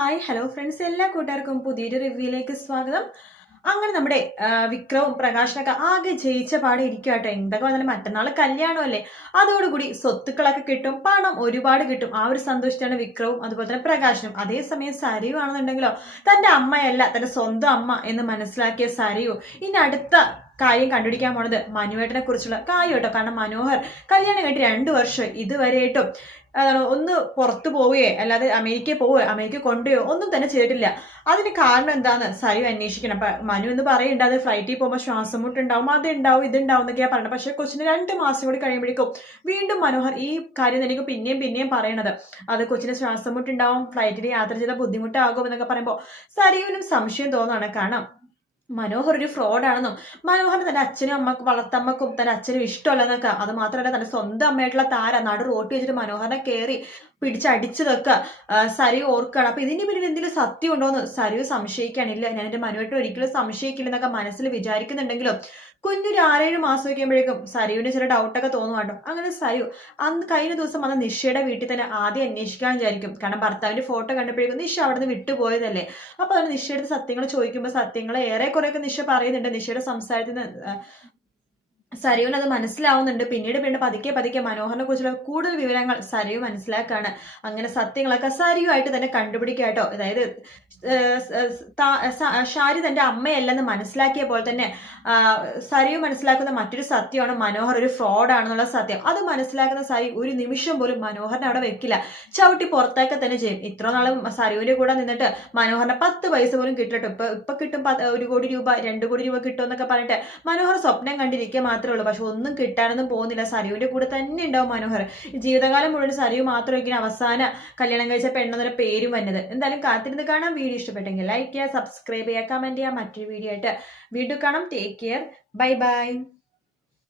Hi hello friends എല്ലാ കൂട്ടുകാർക്കും പുതിയൊരു റിവ്യൂയിലേക്ക് സ്വാഗതം. അങ്ങനെ നമ്മുടെ വിക്രവും പ്രകാശനൊക്കെ ആകെ ജയിച്ച പാടെ ഇരിക്കുക കേട്ടോ എന്തൊക്കെ വന്നാലും മറ്റന്നാൾ കല്യാണമല്ലേ അതോടുകൂടി സ്വത്തുക്കളൊക്കെ കിട്ടും പണം ഒരുപാട് കിട്ടും. ആ ഒരു സന്തോഷത്തിലാണ് വിക്രവും അതുപോലെ തന്നെ പ്രകാശനും അതേസമയം സരയു ആണെന്നുണ്ടെങ്കിലോ തന്റെ അമ്മയല്ല തന്റെ സ്വന്തം അമ്മ എന്ന് മനസ്സിലാക്കിയ സരയു ഇനി അടുത്ത കാര്യം കണ്ടുപിടിക്കാൻ പോണത് മനുവേട്ടനെ കുറിച്ചുള്ള കാര്യം കേട്ടോ. കാരണം മനോഹർ കല്യാണം കഴിഞ്ഞിട്ട് രണ്ടു വർഷം ഇതുവരെയായിട്ടും അതാണ് ഒന്ന് പുറത്തു പോവുകയോ അല്ലാതെ അമേരിക്കയിൽ പോവുകയോ അമേരിക്ക കൊണ്ടുപോയോ ഒന്നും തന്നെ ചെയ്തിട്ടില്ല. അതിന് കാരണം എന്താന്ന് സരി അന്വേഷിക്കണം. അപ്പൊ മനു എന്ന് പറയുന്നുണ്ട് അത് ഫ്ലൈറ്റിൽ പോകുമ്പോൾ ശ്വാസം മുട്ടുണ്ടാവും അത് ഉണ്ടാവും ഇത് ഉണ്ടാവും എന്നൊക്കെയാ പറയുന്നത് പക്ഷെ കൊച്ചിന് രണ്ട് മാസം കൂടി കഴിയുമ്പോഴേക്കും വീണ്ടും മനോഹർ ഈ കാര്യം എനിക്ക് പിന്നെയും പിന്നെയും പറയണത്. അത് കൊച്ചിന് ശ്വാസം മുട്ടുണ്ടാവും ഫ്ലൈറ്റിൽ യാത്ര ചെയ്ത ബുദ്ധിമുട്ടാകും എന്നൊക്കെ പറയുമ്പോൾ സരിയുവിനും സംശയം തോന്നുകയാണ് കാരണം മനോഹർ ഒരു ഫ്രോഡാണെന്നും മനോഹർ തന്റെ അച്ഛനും അമ്മക്കും വളർത്തമ്മക്കും തന്റെ അച്ഛനും ഇഷ്ടമല്ലെന്നൊക്കെ. അത് മാത്രമല്ല തന്റെ സ്വന്തം അമ്മയായിട്ടുള്ള താര നടു റോട്ടി വെച്ചിട്ട് മനോഹറിനെ കയറി പിടിച്ചടിച്ചതൊക്കെ സരി ഓർക്കുകയാണ്. അപ്പൊ ഇതിന്റെ പിന്നിൽ എന്തെങ്കിലും സത്യം ഉണ്ടോ എന്ന് സരി സംശയിക്കാനില്ല ഞാൻ എന്റെ മനുവായിട്ട് ഒരിക്കലും സംശയിക്കില്ലെന്നൊക്കെ മനസ്സിൽ വിചാരിക്കുന്നുണ്ടെങ്കിലും കുഞ്ഞൊരു ആറേഴ് മാസം വയ്ക്കുമ്പോഴേക്കും സരുവിന് ചില ഡൗട്ടൊക്കെ തോന്നും കേട്ടോ. അങ്ങനെ സരു അന്ന് കഴിഞ്ഞ ദിവസം വന്ന നിഷയുടെ വീട്ടിൽ തന്നെ ആദ്യം അന്വേഷിക്കാൻ വിചാരിക്കും. കാരണം ഭർത്താവിന്റെ ഫോട്ടോ കണ്ടപ്പോഴേക്കും നിഷ അവിടെ നിന്ന് വിട്ടുപോയതല്ലേ. അപ്പൊ അതിന് നിഷയുടെ സത്യങ്ങൾ ചോദിക്കുമ്പോൾ സത്യങ്ങൾ ഏറെ കുറെയൊക്കെ നിഷ പറയുന്നുണ്ട്. നിഷയുടെ സംസാരത്തിൽ സരയുവിന് അത് മനസ്സിലാവുന്നുണ്ട്. പിന്നീട് പിന്നെ പതുക്കെ പതുക്കെ മനോഹറിനെ കുറിച്ചുള്ള കൂടുതൽ വിവരങ്ങൾ സരയു മനസ്സിലാക്കാണ്. അങ്ങനെ സത്യങ്ങളൊക്കെ സരയുമായിട്ട് തന്നെ കണ്ടുപിടിക്കുക കേട്ടോ. അതായത് ഷാരി തന്റെ അമ്മയല്ലെന്ന് മനസ്സിലാക്കിയ പോലെ തന്നെ സരയു മനസ്സിലാക്കുന്ന മറ്റൊരു സത്യമാണ് മനോഹർ ഒരു ഫ്രോഡാണെന്നുള്ള സത്യം. അത് മനസ്സിലാക്കുന്ന സരി ഒരു നിമിഷം പോലും മനോഹറിനെ അവിടെ വെക്കില്ല. ചവിട്ടി പുറത്തേക്ക് തന്നെ ചെയ്യും. ഇത്ര നാളും സരയുവിന്റെ കൂടെ നിന്നിട്ട് മനോഹറിനെ പത്ത് പൈസ പോലും കിട്ടട്ടോ ഇപ്പൊ ഇപ്പൊ കിട്ടും ഒരു കോടി രൂപ രണ്ട് കോടി രൂപ കിട്ടും എന്നൊക്കെ പറഞ്ഞിട്ട് മനോഹർ സ്വപ്നം കണ്ടിരിക്കുക മാത്രമേ ഉള്ളൂ. പക്ഷെ ഒന്നും കിട്ടാനൊന്നും പോകുന്നില്ല. സരിയുവിന്റെ കൂടെ തന്നെ ഉണ്ടാവും മനോഹർ. ജീവിതകാലം മുഴുവൻ സരയു മാത്രമായിരിക്കും അവസാന കല്യാണം കഴിച്ച പെണ്ണെന്നൊരു പേരും വന്നത്. എന്തായാലും കാത്തിരുന്ന് കാണാം. വീഡിയോ ഇഷ്ടപ്പെട്ടെങ്കിൽ ലൈക്ക് ചെയ്യുക സബ്സ്ക്രൈബ് ചെയ്യുക കമന്റ് ചെയ്യുക. മറ്റൊരു വീഡിയോ ആയിട്ട് വീണ്ടും കാണാം. Take care bye bye